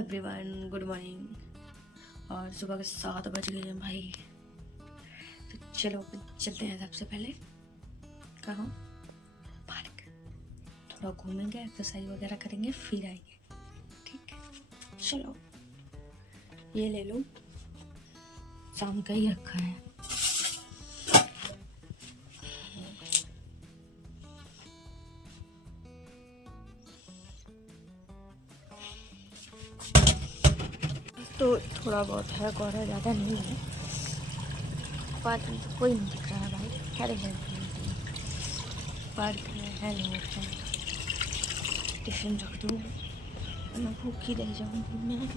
Everyone, good morning. और सुबह के 7 बज गए हैं भाई। तो चलो चलते हैं। सबसे पहले कहाँ? पार्क। थोड़ा घूमेंगे, एक्सरसाइज वगैरह करेंगे, फिर आएंगे। ठीक है, चलो। ये ले लो, शाम का ही रखा है। तो थोड़ा बहुत है, कोहरा ज़्यादा नहीं है। पार्क में तो कोई नहीं दिख रहा है भाई। खैर है, पार्क है लोग हैं। टिफिन रख दूँ वरना भूखी रह जाऊँगी मैं।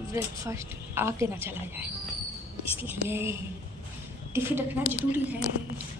ब्रेकफास्ट आके ना चला जाए, इसलिए टिफिन रखना ज़रूरी है।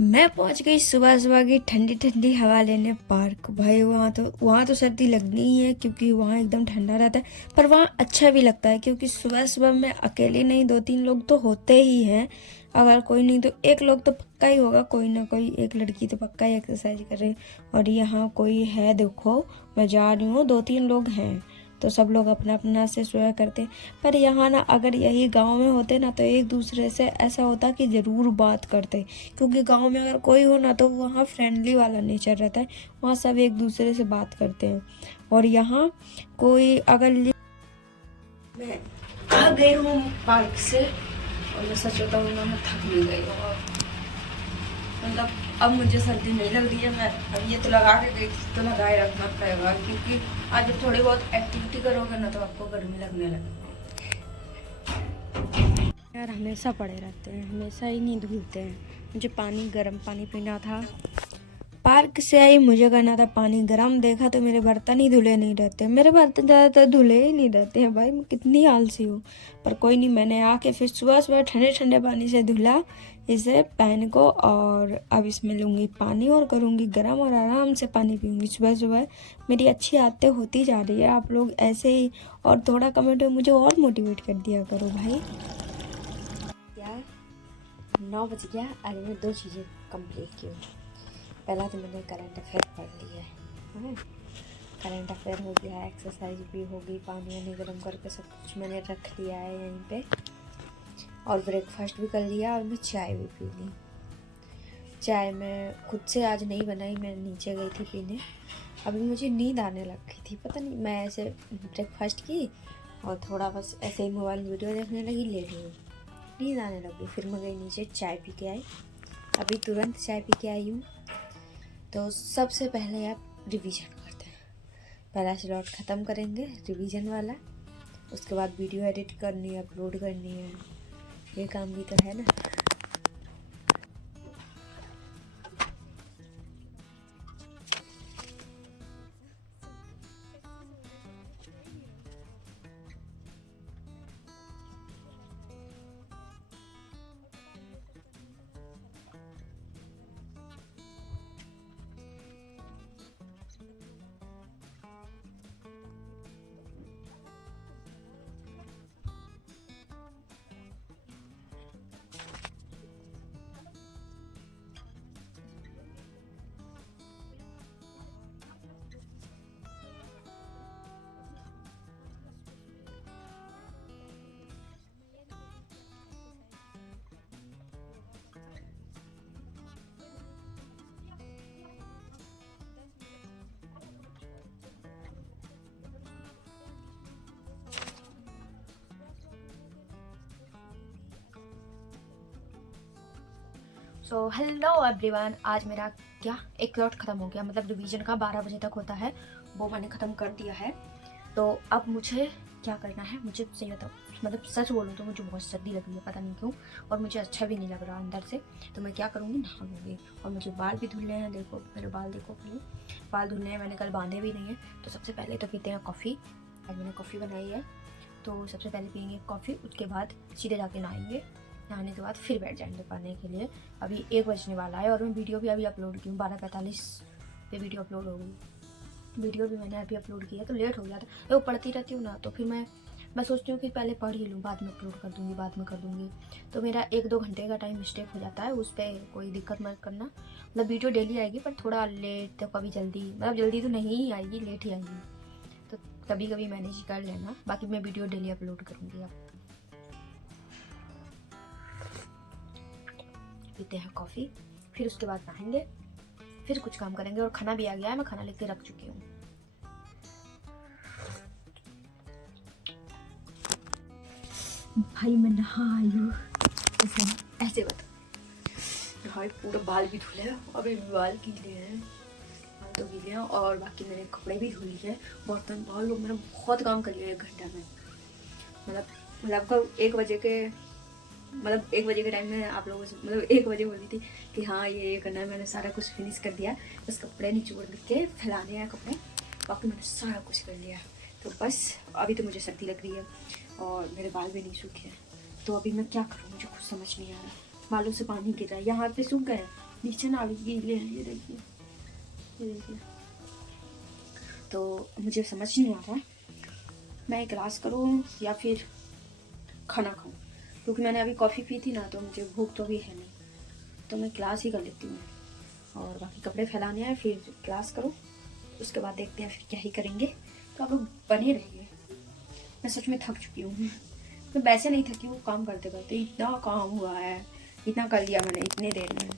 मैं पहुंच गई सुबह सुबह की ठंडी ठंडी हवा लेने पार्क। भाई वहाँ तो सर्दी लगनी ही है, क्योंकि वहाँ एकदम ठंडा रहता है। पर वहाँ अच्छा भी लगता है, क्योंकि सुबह सुबह में अकेले नहीं, 2-3 लोग तो होते ही हैं। अगर कोई नहीं तो एक लोग तो पक्का ही होगा, कोई ना कोई एक लड़की तो पक्का ही एक्सरसाइज कर रही है। और यहाँ कोई है, देखो मैं जा रही हूँ, 2-3 लोग हैं। तो सब लोग अपना अपना से सोया करते हैं। पर यहाँ ना, अगर यही गांव में होते ना, तो एक दूसरे से ऐसा होता कि ज़रूर बात करते। क्योंकि गांव में अगर कोई हो ना, तो वहाँ फ्रेंडली वाला नेचर रहता है। वहाँ सब एक दूसरे से बात करते हैं। और यहाँ कोई अगर मैं आ गई हूँ पार्क से, और मैं सच बताऊँ ना, मैं थक भी गई हूँ। मतलब अब मुझे सर्दी नहीं लग रही है। मैं अब ये तो लगा के गई थी, तो लगाए रखना पड़ेगा, क्योंकि आज जब थोड़ी बहुत एक्टिविटी करोगे ना, तो आपको गर्मी लगने लगेगी। यार हमेशा पड़े रहते हैं, हमेशा ही नहीं धुलते हैं। मुझे गर्म पानी पीना था। पार्क से आई, मुझे करना था पानी गर्म। देखा तो मेरे बर्तन ही धुले नहीं रहते। मेरे बर्तन ज़्यादातर धुले ही नहीं रहते हैं भाई। मैं कितनी आलसी हूँ। पर कोई नहीं, मैंने आके फिर सुबह सुबह ठंडे ठंडे पानी से धुला इसे पैन को। और अब इसमें लूँगी पानी और करूँगी गर्म, और आराम से पानी पीऊँगी सुबह सुबह। मेरी अच्छी आदतें होती जा रही है। आप लोग ऐसे ही और थोड़ा कमेंट में मुझे और मोटिवेट कर दिया करो भाई। यार 9 बज गया, आज मैंने 2 चीज़ें कंप्लीट की। पहला तो मैंने करंट अफेयर पढ़ लिया है। करंट अफेयर हो गया, एक्सरसाइज भी हो गई, पानी वानी गर्म करके सब कुछ मैंने रख लिया है यहीं पे। और ब्रेकफास्ट भी कर लिया, और मैं चाय भी पी ली। चाय मैं खुद से आज नहीं बनाई, मैं नीचे गई थी पीने। अभी मुझे नींद आने लग गई थी, पता नहीं। मैं ऐसे ब्रेकफास्ट की और थोड़ा बस ऐसे ही मोबाइल वीडियो देखने लगी, लेट गई, नींद आने लग गई। फिर मैं गई नीचे, चाय पी के आई। अभी तुरंत चाय पी के आई हूँ। तो सबसे पहले आप रिवीजन करते हैं। पहला स्लॉट ख़त्म करेंगे रिवीजन वाला, उसके बाद वीडियो एडिट करनी है, अपलोड करनी है। ये काम भी तो है ना। सो हेलो एवरीवन, आज मेरा एक स्लॉट ख़त्म हो गया। मतलब रिवीजन का 12 बजे तक होता है, वो मैंने ख़त्म कर दिया है। तो अब मुझे क्या करना है, मुझे सही बताओ। मतलब सच बोलूँ तो मुझे बहुत सर्दी लग रही है, पता नहीं क्यों। और मुझे अच्छा भी नहीं लग रहा अंदर से। तो मैं क्या करूँगी, नहा लूँगी। और मुझे बाल भी धुलने हैं। देखो मेरे बाल, देखो पहले बाल धुलने हैं। मैंने कल बांधे भी नहीं है। तो सबसे पहले तो पीते हैं कॉफ़ी। आज मैंने कॉफ़ी बनाई है, तो सबसे पहले पियेंगे कॉफ़ी। उसके बाद सीधे जाके नहाएंगे। नहाने के बाद फिर बैठ जाएंगे पढ़ने के लिए। अभी 1 बजने वाला है, और मैं वीडियो भी अभी अपलोड की हूँ। 12:45 पे वीडियो अपलोड हो गई। वीडियो भी मैंने अभी अपलोड किया, तो लेट हो गया था। तो पढ़ती रहती हूँ ना, तो फिर मैं सोचती हूँ कि पहले पढ़ ही लूँ, बाद में अपलोड कर दूँगी, बाद में कर दूँगी। तो मेरा 1-2 घंटे का टाइम मिस्टेक हो जाता है। उस पर कोई दिक्कत मत करना। मतलब वीडियो डेली आएगी, पर थोड़ा लेट, तो कभी जल्दी, मतलब जल्दी तो नहीं ही आएगी, लेट ही आएगी। तो कभी कभी मैनेज कर लेना, बाकी मैं वीडियो डेली अपलोड करूँगी। आप पीते हैं कॉफ़ी, फिर उसके बाद नहाएंगे, फिर कुछ काम करेंगे। और खाना भी आ गया है, मैं खाना लेके रख चुकी हूँ। भाई मैं नहा आई हूँ, ऐसे बता। भाई पूरा बाल भी धुले हैं, अभी बाल गीले हैं, बाल तो गीले हैं, और बाकी मैंने कपड़े भी धो लिए हैं, बर्तन धो लो। मैंने बहुत काम कर लिया 1 घंटा में। मतलब 1 बजे के टाइम में आप लोगों से 1 बजे बोली थी कि हाँ ये करना है। मैंने सारा कुछ फिनिश कर दिया, बस कपड़े निचोड़ के फैलाने हैं कपड़े, बाकी मैंने सारा कुछ कर लिया। तो बस अभी तो मुझे सर्दी लग रही है और मेरे बाल भी नहीं सूखे हैं, तो अभी मैं क्या करूँ, मुझे कुछ समझ नहीं आ रहा। बालों से पानी गिर रहा है, यहाँ पे सूख गए, नीचे ना गीले हैं, ये देखिए। तो मुझे समझ नहीं आ रहा मैं क्लास करूँ या फिर खाना खाऊँ, क्योंकि मैंने अभी कॉफ़ी पी थी ना, तो मुझे भूख तो भी है नहीं, तो मैं क्लास ही कर लेती हूँ। और बाकी कपड़े फैलाने हैं, फिर क्लास करो, उसके बाद देखते हैं फिर क्या ही करेंगे। तो आप लोग बने रहिए। मैं सच में थक चुकी हूँ, मैं वैसे नहीं थकी हूँ, काम करते करते इतना काम हुआ है, इतना कर लिया मैंने इतने देर में।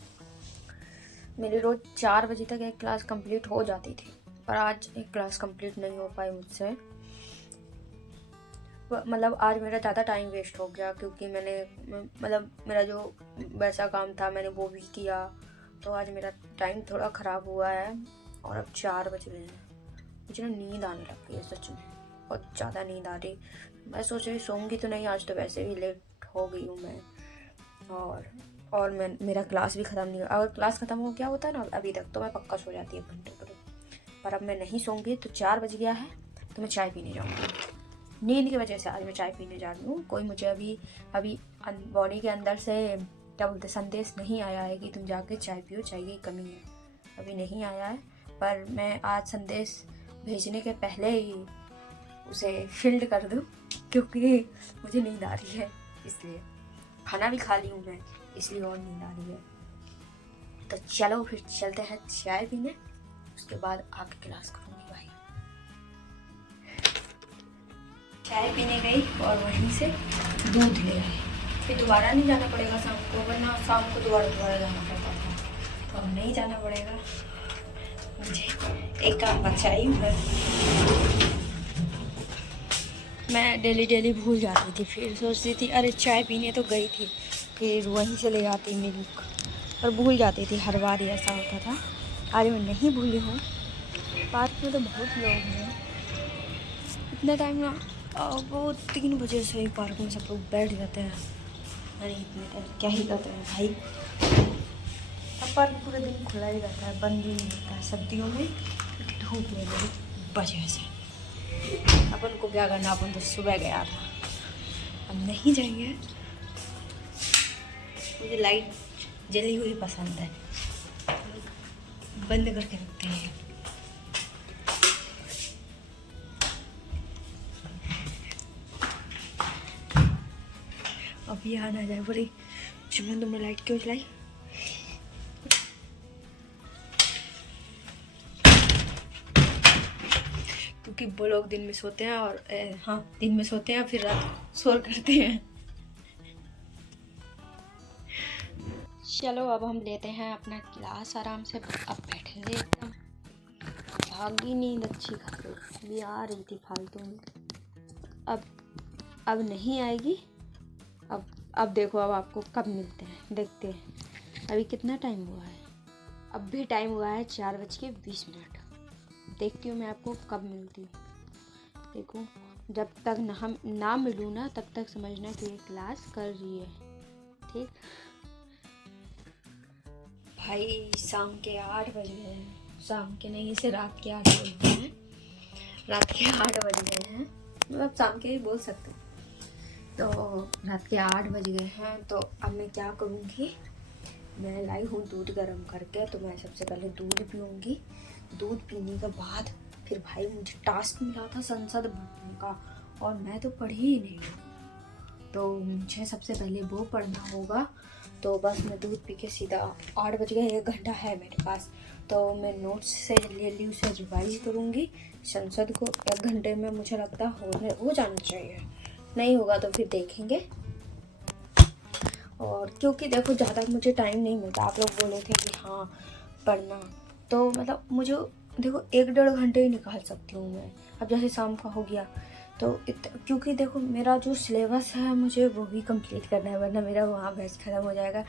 मेरी रोज़ 4 बजे तक एक क्लास कंप्लीट हो जाती थी, पर आज एक क्लास कंप्लीट नहीं हो पाई मुझसे। मतलब आज मेरा ज़्यादा टाइम वेस्ट हो गया, क्योंकि मैंने मेरा जो वैसा काम था मैंने वो भी किया, तो आज मेरा टाइम थोड़ा ख़राब हुआ है। और अब 4 बज गए हैं, मुझे ना नींद आने लग गई है, सच में बहुत ज़्यादा नींद आ रही। मैं सोच रही सोऊंगी तो नहीं, आज तो वैसे भी लेट हो गई हूँ मैं। और मेरा क्लास भी ख़त्म नहीं हुआ। अगर क्लास ख़त्म हो गया होता ना अभी तक, तो मैं पक्का सो जाती 1 घंटे पर अब मैं नहीं सोऊंगी। तो 4 बज गया है, तो मैं चाय पीने जाऊँगी। नींद की वजह से आज मैं चाय पीने जा रही हूँ। कोई मुझे अभी बॉडी के अंदर से क्या बोलते संदेश नहीं आया है कि तुम जाके चाय पियो, चाय की कमी है, अभी नहीं आया है। पर मैं आज संदेश भेजने के पहले ही उसे फील्ड कर दूँ, क्योंकि मुझे नींद आ रही है, इसलिए खाना भी खा ली हूँ मैं, इसलिए और नींद आ रही है। तो चलो फिर चलते हैं चाय पीने, उसके बाद आके क्लास करूँगी भाई। चाय पीने गई और वहीं से दूध ले आई, फिर दोबारा नहीं जाना पड़ेगा शाम को, वरना शाम को दोबारा जाना पड़ता था, तो अब नहीं जाना पड़ेगा। मुझे एक काम बचाई है, मैं डेली भूल जाती थी, फिर सोचती थी अरे चाय पीने तो गई थी, फिर वहीं से ले आती मिल्क, और भूल जाती थी, हर बार ऐसा होता था। आज मैं नहीं भूली हूँ। पार्क में तो बहुत लोग हैं, इतना टाइम ना, वो 3 बजे से ही पार्क में सब लोग बैठ जाते हैं। अरे इतने टाइम क्या ही करते हैं भाई, अब पार्क पूरे दिन खुला ही रहता है, बंद ही नहीं होता है सर्दियों में, धूप में वजह से। अपन को क्या करना, अपन तो सुबह गया था, अब नहीं जाएंगे। मुझे लाइट जली हुई पसंद है, बंद करके रखते हैं। अब ये आ ना जाए बोली चुमन तुमने लाइट क्यों जलाई। क्योंकि वो लोग दिन में सोते हैं और दिन में सोते हैं, फिर रात शोर करते हैं। चलो अब हम लेते हैं अपना क्लास आराम से, अब बैठेंगे एकदम। भागी नींद अच्छी खासी भी आ रही थी फालतू में, अब नहीं आएगी। अब देखो, अब आपको कब मिलते हैं, देखते हैं। अभी कितना टाइम हुआ है, अब भी टाइम हुआ है 4:20। देखती हूँ मैं आपको कब मिलती हूँ। देखो जब तक ना मिलूँ ना, तब तक समझना कि ये क्लास कर रही है, ठीक। भाई शाम के 8 बज गए हैं, शाम के नहीं, इसे रात के 8 बज गए हैं, रात के 8 बज गए हैं, मतलब शाम के ही बोल सकते हैं। तो रात के 8 बज गए हैं, तो अब मैं क्या करूँगी, मैं लाई हूँ दूध गर्म करके, तो मैं सबसे पहले दूध पीऊँगी। दूध पीने के बाद फिर भाई मुझे टास्क मिला था संसद भवन का, और मैं तो पढ़ी ही नहीं हूँ, तो मुझे सबसे पहले वो पढ़ना होगा। तो बस मैं दूध पी के सीधा 8 बज गए, 1 घंटा है मेरे पास, तो मैं नोट्स से ले ली, उसे रिवाइज करूँगी, संसद को 1 घंटे में मुझे लगता हो जाना चाहिए, नहीं होगा तो फिर देखेंगे। और क्योंकि देखो ज़्यादा मुझे टाइम नहीं मिलता, आप लोग बोले थे कि हाँ पढ़ना, तो मतलब मुझे देखो 1-1.5 घंटे ही निकाल सकती हूँ मैं। अब जैसे शाम का हो गया तो क्योंकि देखो मेरा जो सिलेबस है मुझे वो भी कंप्लीट करना है, वरना मेरा वहाँ बहस ख़त्म हो जाएगा।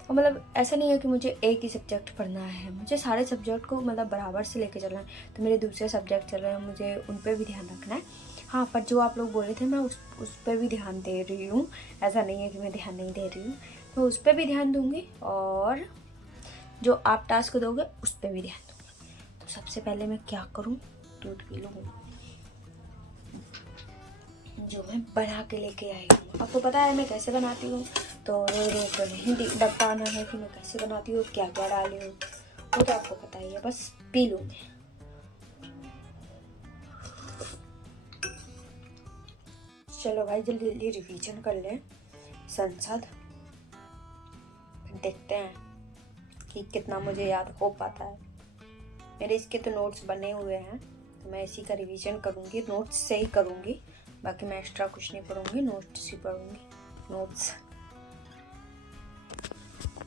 और मतलब ऐसा नहीं है कि मुझे एक ही सब्जेक्ट पढ़ना है, मुझे सारे सब्जेक्ट को मतलब बराबर से लेके चलना है। तो मेरे दूसरे सब्जेक्ट चल रहे हैं, मुझे उन पर भी ध्यान रखना है। हाँ, पर जो आप लोग बोले थे मैं उस पर भी ध्यान दे रही हूँ, ऐसा नहीं है कि मैं ध्यान नहीं दे रही हूँ। मैं उस पर भी ध्यान दूँगी और जो आप टास्क दोगे उस पर भी ध्यान दूँगी। तो सबसे पहले मैं क्या करूँ, दूध पी लूँ जो मैं बना के लेके आई हूँ। आपको पता है मैं कैसे बनाती हूँ, तो रोज तो नहीं बताना है कि मैं कैसे बनाती हूँ, क्या क्या डाली हूँ, वो तो आपको पता ही है। बस पी लूँ मैं। चलो भाई जल्दी जल्दी रिवीजन कर लें संसद, देखते हैं कि कितना मुझे याद हो पाता है। मेरे इसके तो नोट्स बने हुए हैं, तो मैं इसी का रिवीजन करूँगी, नोट्स से ही करूँगी, बाकी मैं एक्स्ट्रा कुछ नहीं पढ़ूँगी, नोट्स ही पढ़ूँगी, नोट्स।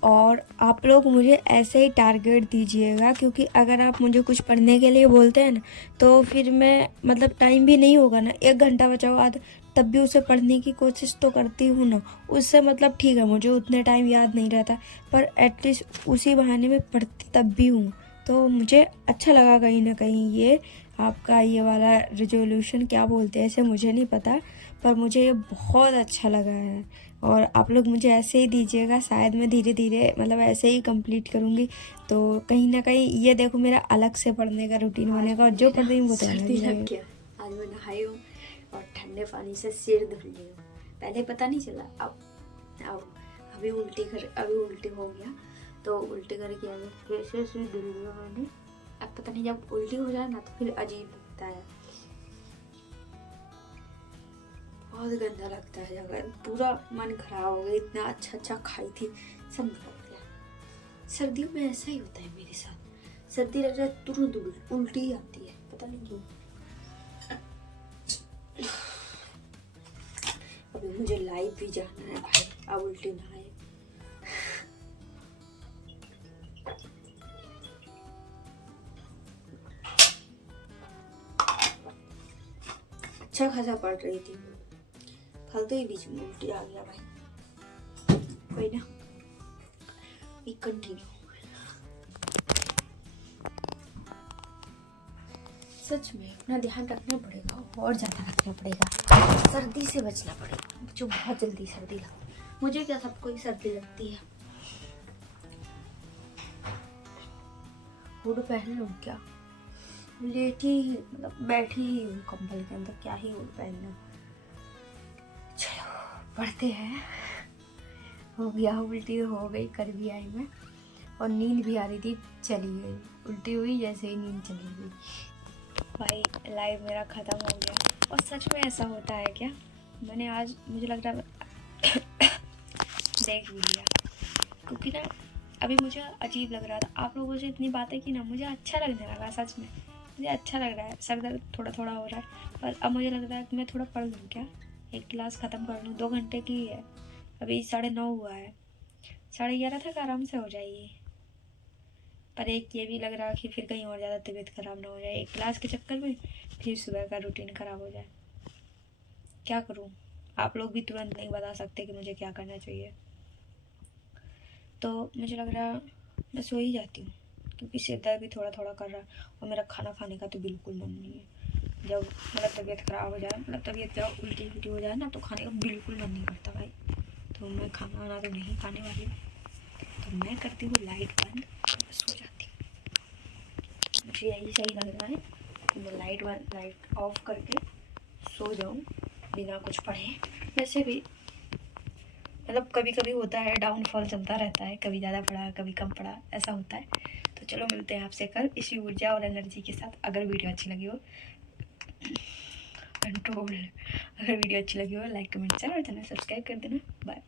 और आप लोग मुझे ऐसे ही टारगेट दीजिएगा, क्योंकि अगर आप मुझे कुछ पढ़ने के लिए बोलते हैं ना तो फिर मैं मतलब टाइम भी नहीं होगा ना, 1 घंटा बचा हुआ तब भी उसे पढ़ने की कोशिश तो करती हूँ ना। उससे मतलब ठीक है मुझे उतने टाइम याद नहीं रहता, पर एटलीस्ट उसी बहाने में पढ़ती तब भी हूँ। तो मुझे अच्छा लगा कहीं ना कहीं ये आपका ये वाला रिजोल्यूशन, क्या बोलते हैं ऐसे मुझे नहीं पता, पर मुझे ये बहुत अच्छा लगा है। और आप लोग मुझे ऐसे ही दीजिएगा, शायद मैं धीरे धीरे मतलब ऐसे ही कंप्लीट करूँगी। तो कहीं ना कहीं ये देखो मेरा अलग से पढ़ने का रूटीन बनेगा, और जो पढ़ रही हूँ वो तो सर्दी लग गया। आज मैं नहाई हूँ और ठंडे पानी से सिर धुल ली हूँ। पहले पता नहीं चला, अब अभी उल्टी हो गया, तो उल्टी करके आगे कैसे सिर धुल लिया मैंने। अब पता नहीं, जब उल्टी हो जाए ना तो फिर अजीब लगता है, बहुत गंदा लगता है। जगह पूरा मन खराब हो गया, इतना अच्छा खाई थी सब निकल गया। सर्दियों में ऐसा ही होता है मेरे साथ, सर्दी लग रहा है तुरंत उल्टी आती है, पता नहीं क्यों। अभी मुझे लाइव भी जाना है भाई, अब उल्टी ना आए। अच्छा खासा पढ़ रही थी, फालतू ही बीच में उल्टी आ गया भाई। कोई ना, वी कंटिन्यू। सच में अपना ध्यान रखना पड़ेगा, और ज़्यादा रखना पड़ेगा, सर्दी से बचना पड़ेगा। जो बहुत जल्दी सर्दी लगती है, मुझे क्या सबको ही सर्दी लगती है। हुड पहन लूँ क्या, लेटी मतलब बैठी ही हूँ कंबल के अंदर, क्या ही हुड पहनना। चलो पढ़ते हैं। हो गया, उल्टी हो गई, कर भी आई मैं, और नींद भी आ रही थी, चली गई। उल्टी हुई जैसे ही नींद चली गई। भाई लाइव मेरा ख़त्म हो गया। और सच में ऐसा होता है क्या, मैंने आज मुझे लग रहा है देख भी लिया, क्योंकि ना अभी मुझे अजीब लग रहा था, आप लोगों से इतनी बातें की ना, मुझे अच्छा लगने लगा। सच में मुझे अच्छा लग रहा है, सर दर्द थोड़ा थोड़ा हो रहा है, पर अब मुझे लग रहा है कि मैं थोड़ा पढ़ लूँ क्या, एक क्लास ख़त्म कर लूँ। 2 घंटे की है, अभी 9:30 हुआ है, 11:30 तक आराम से हो जाएगी। पर एक ये भी लग रहा कि फिर कहीं और ज़्यादा तबीयत ख़राब ना हो जाए, एक क्लास के चक्कर में फिर सुबह का रूटीन ख़राब हो जाए। क्या करूँ, आप लोग भी तुरंत नहीं बता सकते कि मुझे क्या करना चाहिए। तो मुझे लग रहा मैं सो ही जाती हूँ, क्योंकि सिर दर्द भी थोड़ा थोड़ा कर रहा है, और मेरा खाना खाने का तो बिल्कुल मन नहीं है। जब मतलब तबीयत ख़राब हो जाए, मतलब तबीयत जब उल्टी हो जाए ना, तो खाने का बिल्कुल मन नहीं करता भाई। तो मैं खाना वाना तो नहीं खाने वाली हूँ, तो मैं करती हूँ लाइट बंद, सो जाती हूँ। मुझे यही सही लग रहा है कि मैं लाइट ऑफ करके सो जाऊँ बिना कुछ पढ़े। वैसे भी मतलब कभी कभी होता है, डाउनफॉल चलता रहता है, कभी ज़्यादा पढ़ा कभी कम पढ़ा, ऐसा होता है। तो चलो मिलते हैं आपसे कल इसी ऊर्जा और एनर्जी के साथ। अगर वीडियो अच्छी लगी हो लाइक कमेंट शेयर और चैनल सब्सक्राइब कर देना। बाय।